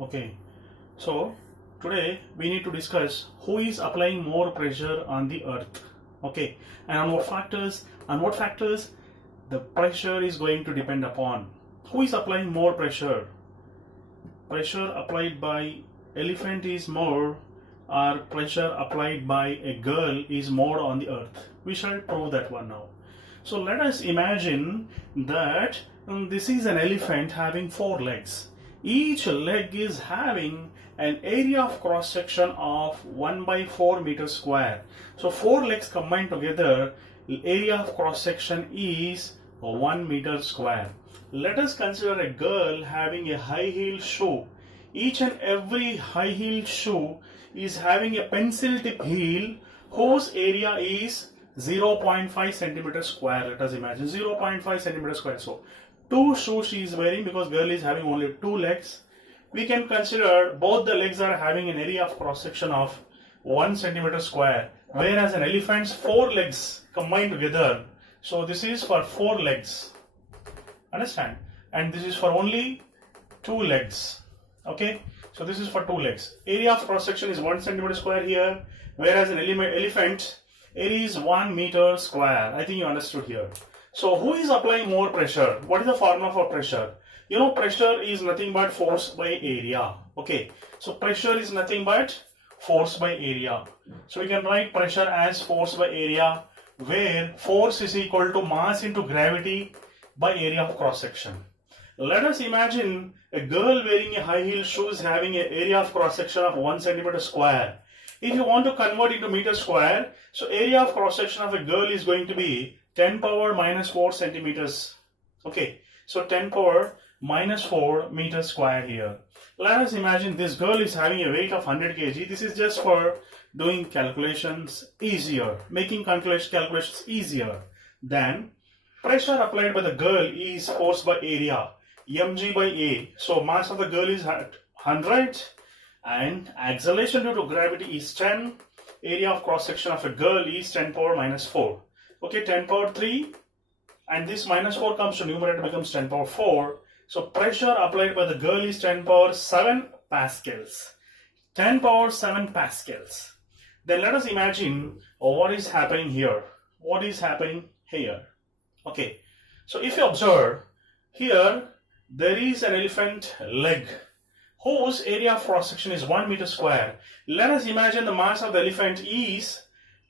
Okay, so today we need to discuss who is applying more pressure on the earth. Okay, and on what factors the pressure is going to depend upon. Who is applying more pressure? Pressure applied by elephant is more, or pressure applied by a girl is more on the earth? We shall prove that one now. So let us imagine that this is an elephant having 4 legs. Each leg is having an area of cross section of 1 by 4 meters square. So 4 legs combined together, area of cross section is 1 meter square. Let us consider a girl having a high heel shoe. Each and every high heel shoe is having a pencil tip heel whose area is 0.5 centimeter square. Let us imagine 0.5 centimeter square. So 2 shoes she is wearing, because girl is having only 2 legs. We can consider both the legs are having an area of cross section of 1 centimeter square, whereas an elephant's 4 legs combined together. So this is for 4 legs. Understand? And this is for only 2 legs. Okay, so this is for 2 legs. Area of cross section is 1 centimeter square here, whereas an elephant area is 1 meter square. I think you understood here. So who is applying more pressure? What is the formula for pressure? You know, pressure is nothing but force by area. Okay, so pressure is nothing but force by area. So we can write pressure as force by area, where force is equal to mass into gravity by area of cross section. Let us imagine a girl wearing a high heel shoes having an area of cross section of 1 centimeter square. If you want to convert into meter square, so area of cross section of a girl is going to be 10 power minus 4 centimeters. Okay, so 10 power minus 4 meters square here. Let us imagine this girl is having a weight of 100 kg. This is just for doing calculations easier, making calculations easier. Then pressure applied by the girl is force by area, mg by a. So mass of the girl is 100 and acceleration due to gravity is 10. Area of cross section of a girl is 10 power minus 4. Okay, 10 power 3, and this minus 4 comes to numerator, becomes 10 power 4. So pressure applied by the girl is 10 power 7 pascals. 10 power 7 pascals. Then let us imagine what is happening here. What is happening here? Okay, so if you observe here, there is an elephant leg whose area of cross section is 1 meter square. Let us imagine the mass of the elephant is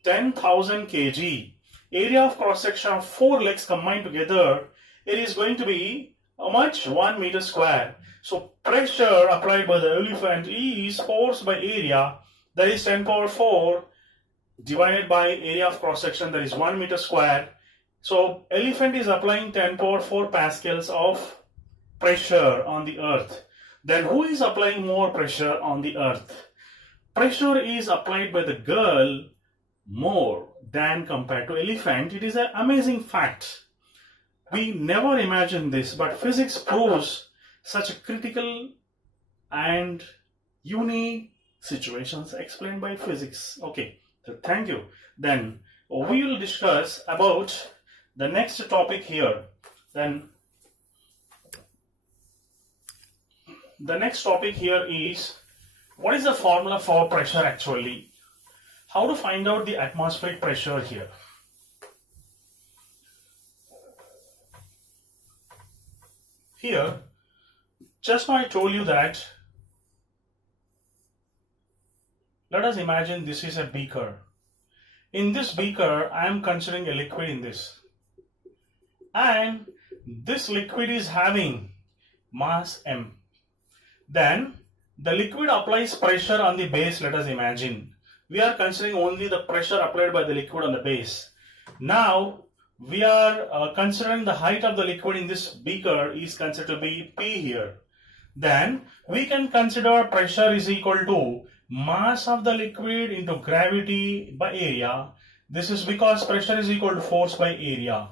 10,000 kg. Area of cross section of 4 legs combined together, it is going to be how much? 1 meter square. So pressure applied by the elephant is force by area, that is 10 power 4 divided by area of cross section, that is 1 meter square. So elephant is applying 10 power 4 pascals of pressure on the earth. Then who is applying more pressure on the earth? Pressure is applied by the girl more than compared to elephant. It is an amazing fact. We never imagined this, but physics proves such a critical and unique situations explained by physics. Okay, so thank you. Then we will discuss about the next topic here. Then the next topic here is, what is the formula for pressure actually? How to find out the atmospheric pressure here? Here, just now I told you that, let us imagine this is a beaker. In this beaker, I am considering a liquid in this. And this liquid is having mass m. Then the liquid applies pressure on the base, let us imagine. We are considering only the pressure applied by the liquid on the base. Now we are considering the height of the liquid in this beaker is considered to be P here. Then we can consider pressure is equal to mass of the liquid into gravity by area. This is because pressure is equal to force by area.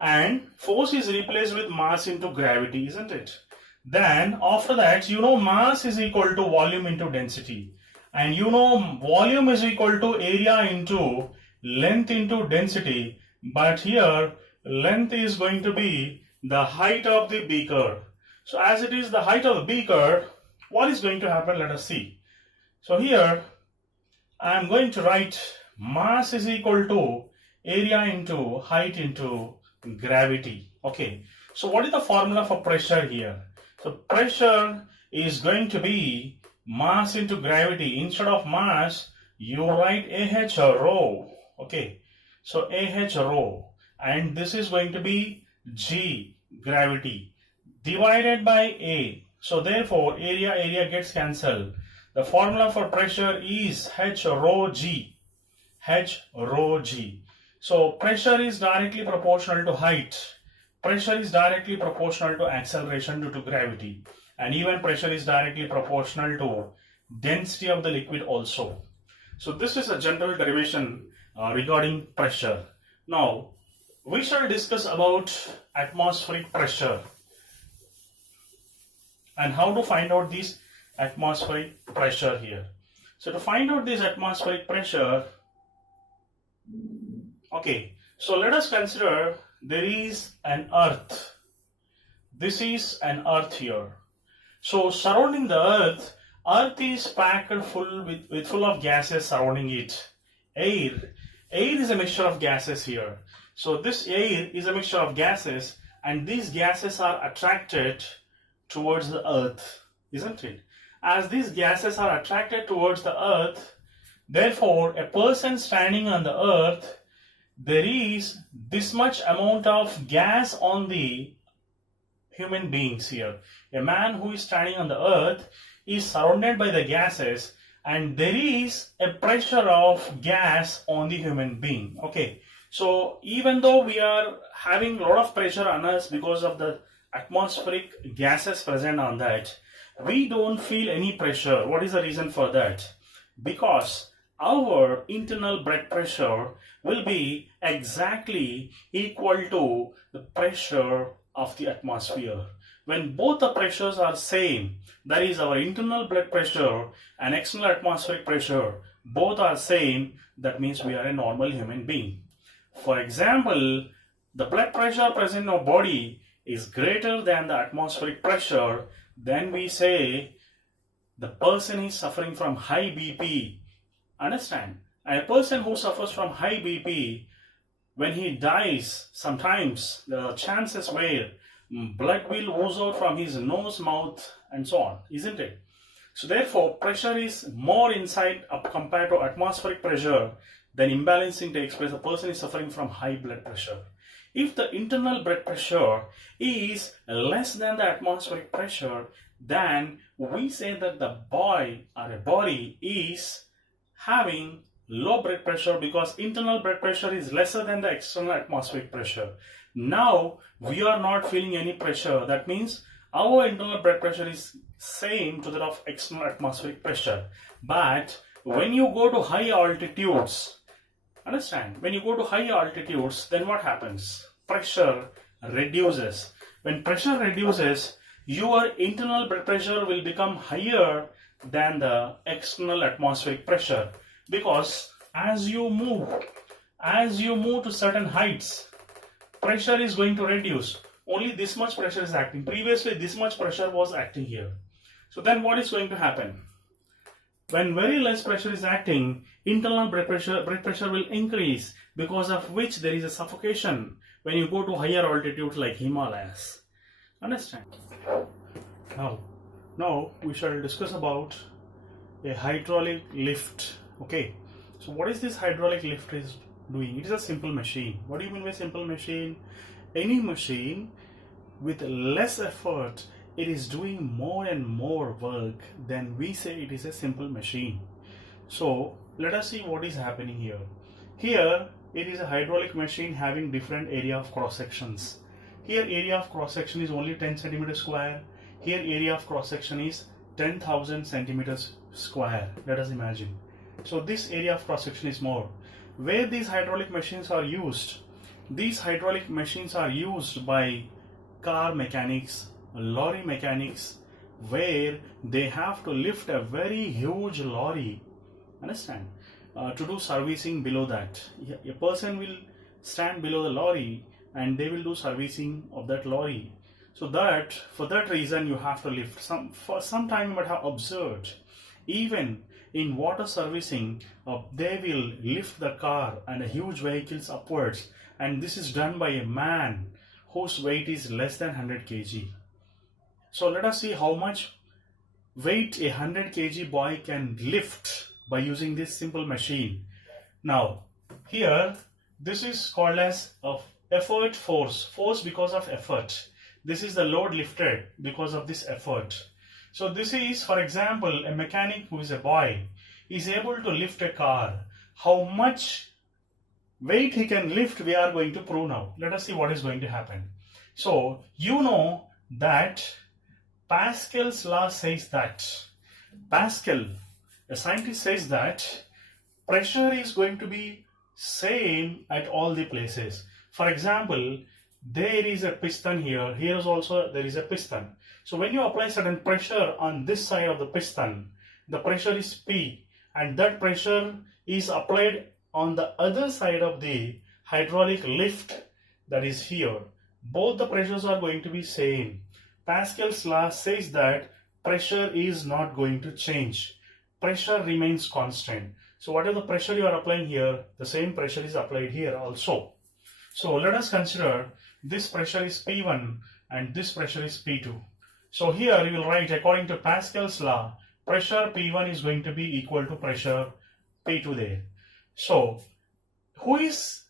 And force is replaced with mass into gravity, isn't it? Then after that, you know, mass is equal to volume into density. And you know, volume is equal to area into length into density. But here, length is going to be the height of the beaker. So as it is the height of the beaker, what is going to happen? Let us see. So here I am going to write mass is equal to area into height into gravity. Okay. So what is the formula for pressure here? So pressure is going to be mass into gravity. Instead of mass, you write AH rho. Okay. So AH rho. And this is going to be G, gravity, divided by A. So therefore, area gets cancelled. The formula for pressure is H rho G. H rho G. So pressure is directly proportional to height. Pressure is directly proportional to acceleration due to gravity. And even pressure is directly proportional to density of the liquid also. So this is a general derivation regarding pressure. Now, we shall discuss about atmospheric pressure and how to find out this atmospheric pressure here. So to find out this atmospheric pressure, okay, so let us consider there is an earth. This is an earth here. So surrounding the earth is packed full of gases surrounding it. Air is a mixture of gases here. So this air is a mixture of gases, and these gases are attracted towards the earth, isn't it? As these gases are attracted towards the earth, therefore a person standing on the earth, there is this much amount of gas on the human beings here. A man who is standing on the earth is surrounded by the gases, and there is a pressure of gas on the human being. Okay. So even though we are having a lot of pressure on us because of the atmospheric gases present on that, we don't feel any pressure. What is the reason for that? Because our internal blood pressure will be exactly equal to the pressure of the atmosphere. When both the pressures are same, that is our internal blood pressure and external atmospheric pressure, both are same, that means we are a normal human being. For example, the blood pressure present in our body is greater than the atmospheric pressure, then we say the person is suffering from high BP. Understand? And a person who suffers from high BP, when he dies, sometimes there are chances where blood will ooze out from his nose, mouth, and so on, isn't it? So therefore, pressure is more inside compared to atmospheric pressure. Then imbalancing takes place. The person is suffering from high blood pressure. If the internal blood pressure is less than the atmospheric pressure, then we say that the boy or a body is having low blood pressure because internal blood pressure is lesser than the external atmospheric pressure. Now we are not feeling any pressure. That means our internal blood pressure is same to that of external atmospheric pressure. But when you go to high altitudes, understand, when you go to high altitudes, then what happens? Pressure reduces. When pressure reduces, your internal blood pressure will become higher than the external atmospheric pressure, because as you move to certain heights, pressure is going to reduce. Only this much pressure is acting. Previously, this much pressure was acting here. So then what is going to happen? When very less pressure is acting, internal blood pressure will increase, because of which there is a suffocation when you go to higher altitudes like Himalayas. Understand? Now we shall discuss about a hydraulic lift. Okay, so what is this hydraulic lift is doing? It is a simple machine. What do you mean by simple machine? Any machine with less effort, it is doing more and more work, then we say it is a simple machine. So let us see what is happening here. Here it is a hydraulic machine having different area of cross sections. Here area of cross section is only 10 centimeters square. Here area of cross section is 10,000 centimeters square. Let us imagine. So this area of cross section is more. Where these hydraulic machines are used? These hydraulic machines are used by car mechanics, lorry mechanics, where they have to lift a very huge lorry, understand, to do servicing below that. A person will stand below the lorry and they will do servicing of that lorry. So that for that reason you have to lift. For some time you might have observed, even in water servicing, they will lift the car and a huge vehicles upwards, and this is done by a man whose weight is less than 100 kg. So let us see how much weight a 100 kg boy can lift by using this simple machine. Now here this is called as of effort force because of effort. This is the load lifted because of this effort. So this is, for example, a mechanic who is a boy is able to lift a car. How much weight he can lift we are going to prove now. Let us see what is going to happen. So you know that Pascal's law says that Pascal, a scientist, says that pressure is going to be same at all the places. For example, there is a piston here. Here is also there is a piston. So when you apply certain pressure on this side of the piston, the pressure is P, and that pressure is applied on the other side of the hydraulic lift, that is here. Both the pressures are going to be same. Pascal's law says that pressure is not going to change. Pressure remains constant. So whatever the pressure you are applying here, the same pressure is applied here also. So let us consider this pressure is P1 and this pressure is P2. So here you will write, according to Pascal's law, pressure P1 is going to be equal to pressure P2 there. So who is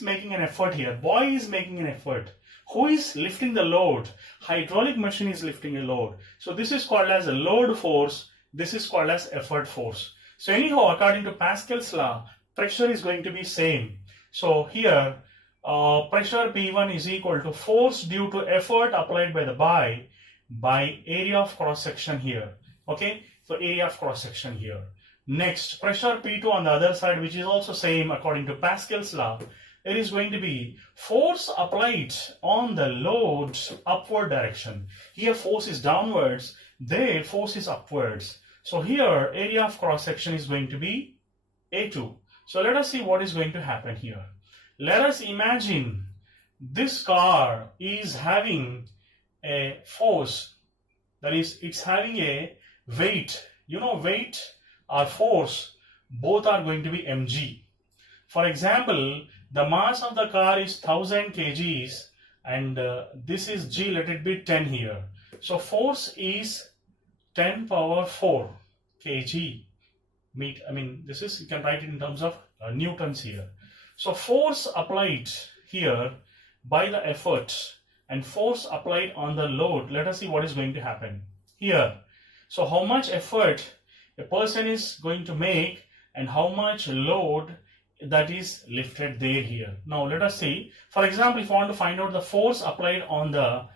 making an effort here? Boy is making an effort. Who is lifting the load? Hydraulic machine is lifting a load. So this is called as a load force. This is called as effort force. So anyhow, according to Pascal's law, pressure is going to be same. So here pressure P1 is equal to force due to effort applied by the boy by area of cross section here. Okay, so area of cross section here. Next, pressure P2 on the other side, which is also same according to Pascal's law. It is going to be force applied on the load upward direction. Here force is downwards, there force is upwards. So here area of cross section is going to be A2. So let us see what is going to happen here. Let us imagine this car is having a force, that is, it's having a weight. You know, weight or force, both are going to be mg. For example, the mass of the car is 1000 kgs and this is g, let it be 10 here. So force is 10 power 4 kg. This is, you can write it in terms of newtons here. So force applied here by the effort and force applied on the load. Let us see what is going to happen here. So how much effort a person is going to make and how much load that is lifted there here. Now let us see. For example, if you want to find out the force applied on the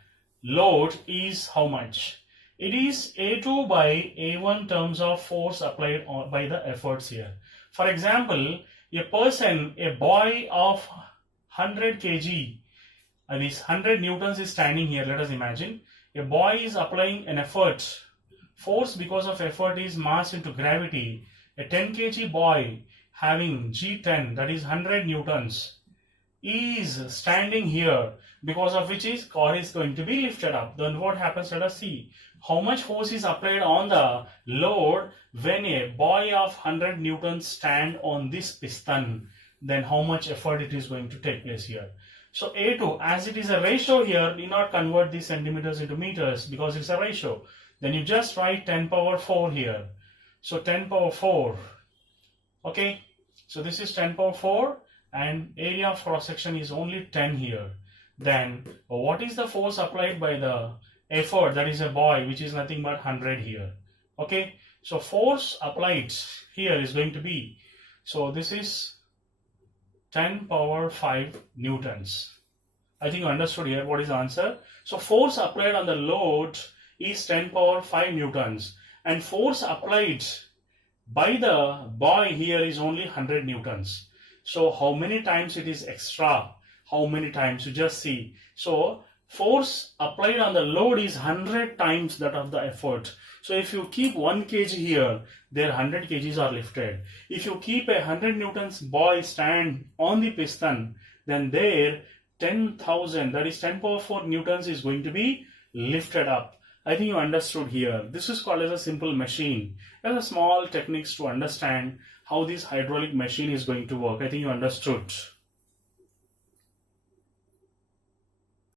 load is how much? It is A2 by A1 terms of force applied by the efforts here. For example, a person, a boy of 100 kg, that is 100 newtons is standing here. Let us imagine. A boy is applying an effort. Force because of effort is mass into gravity. A 10 kg boy having G10, that is 100 newtons, is standing here, because of which his car is going to be lifted up. Then what happens? Let us see. How much force is applied on the load when a boy of 100 newtons stand on this piston? Then how much effort it is going to take place here? So A2, as it is a ratio here, do not convert these centimeters into meters because it's a ratio. Then you just write 10 power 4 here. So 10 power 4. Okay. So this is 10 power 4 and area of cross section is only 10 here. Then what is the force applied by the effort, that is a boy, which is nothing but 100 here. Okay. So force applied here is going to be, so this is 10 power 5 newtons. I think you understood here what is the answer. So force applied on the load is 10 power 5 newtons and force applied by the boy here is only 100 newtons. So how many times it is extra? How many times? You just see. So force applied on the load is 100 times that of the effort. So if you keep 1 kg here, there 100 kgs are lifted. If you keep a 100 newtons boy stand on the piston, then there 10,000, that is 10 power 4 newtons, is going to be lifted up. I think you understood here. This is called as a simple machine. There are small techniques to understand how this hydraulic machine is going to work. I think you understood.